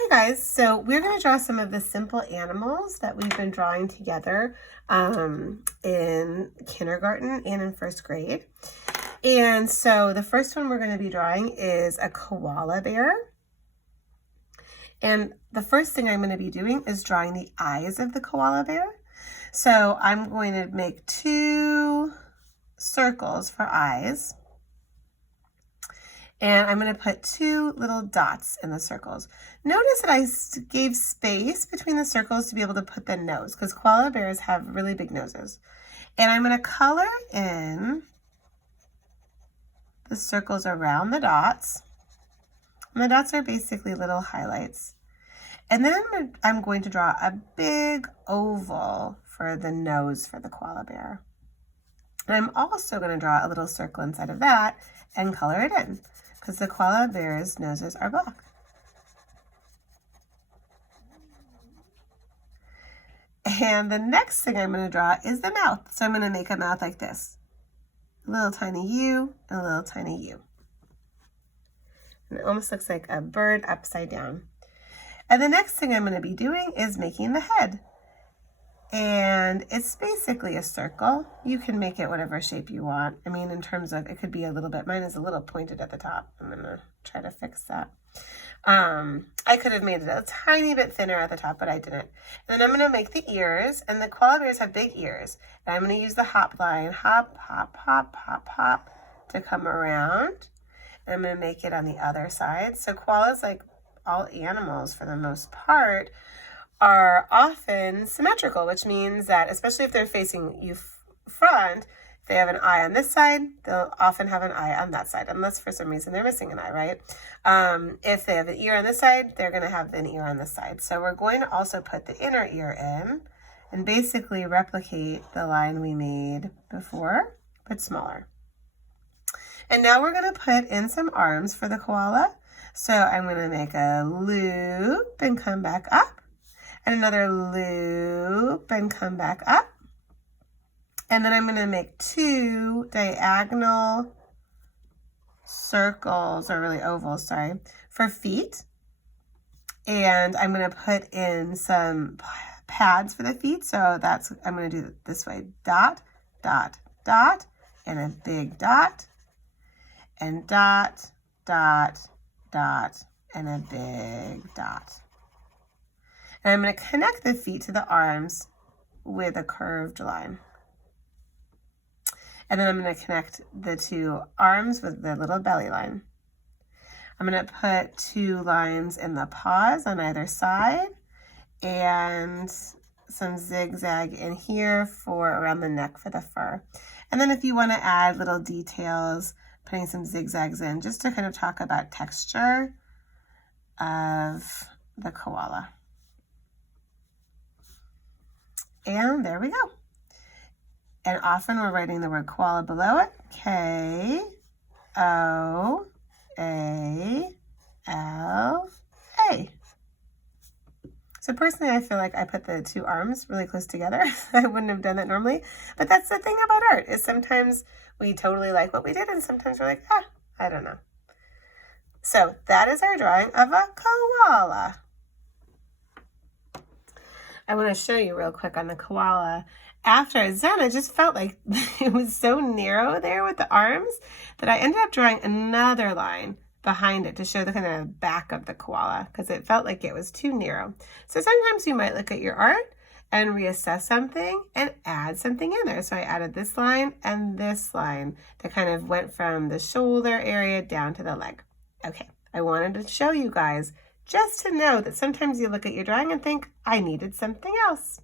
Hi guys, so we're going to draw some of the simple animals that we've been drawing together in kindergarten and in first grade. And so the first one we're going to be drawing is a koala bear. And the first thing I'm going to be doing is drawing the eyes of the koala bear. So I'm going to make 2 circles for eyes. And I'm going to put 2 little dots in the circles. Notice that I gave space between the circles to be able to put the nose, because koala bears have really big noses. And I'm going to color in the circles around the dots. And the dots are basically little highlights. And then I'm going to draw a big oval for the nose for the koala bear. And I'm also going to draw a little circle inside of that and color it in, because the koala bear's noses are black. And the next thing I'm going to draw is the mouth. So I'm going to make a mouth like this. A little tiny U and a little tiny U. And it almost looks like a bird upside down. And the next thing I'm going to be doing is making the head. And it's basically a circle. You can make it whatever shape you want. I mean, in terms of, it could be a little bit, mine is a little pointed at the top. I'm going to try to fix that. I could have made it a tiny bit thinner at the top, but I didn't. And then I'm going to make the ears, and the koala bears have big ears. And I'm going to use the hop line, hop, hop, hop, hop, hop, to come around. And I'm going to make it on the other side. So koalas, like all animals for the most part, are often symmetrical, which means that, especially if they're facing you front, if they have an eye on this side, they'll often have an eye on that side, unless for some reason they're missing an eye, right? If they have an ear on this side, they're going to have an ear on this side. So we're going to also put the inner ear in and basically replicate the line we made before, but smaller. And now we're going to put in some arms for the koala. So I'm going to make a loop and come back up. And another loop and come back up. And then I'm going to make 2 diagonal circles, or really ovals, sorry, for feet. And I'm going to put in some pads for the feet. So that's, I'm going to do it this way. Dot, dot, dot, and a big dot. And dot, dot, dot, and a big dot. And I'm going to connect the feet to the arms with a curved line. And then I'm going to connect the 2 arms with the little belly line. I'm going to put 2 lines in the paws on either side and some zigzag in here for around the neck for the fur. And then if you want to add little details, putting some zigzags in just to kind of talk about texture of the koala. And there we go. And often we're writing the word koala below it. K-O-A-L-A. So personally, I feel like I put the 2 arms really close together. I wouldn't have done that normally. But that's the thing about art, is sometimes we totally like what we did, and sometimes we're like, I don't know. So that is our drawing of a koala. I want to show you real quick on the koala. After it's done, I just felt like it was so narrow there with the arms that I ended up drawing another line behind it to show the kind of back of the koala, because it felt like it was too narrow. So sometimes you might look at your art and reassess something and add something in there. So I added this line and this line that kind of went from the shoulder area down to the leg. Okay, I wanted to show you guys just to know that sometimes you look at your drawing and think, I needed something else.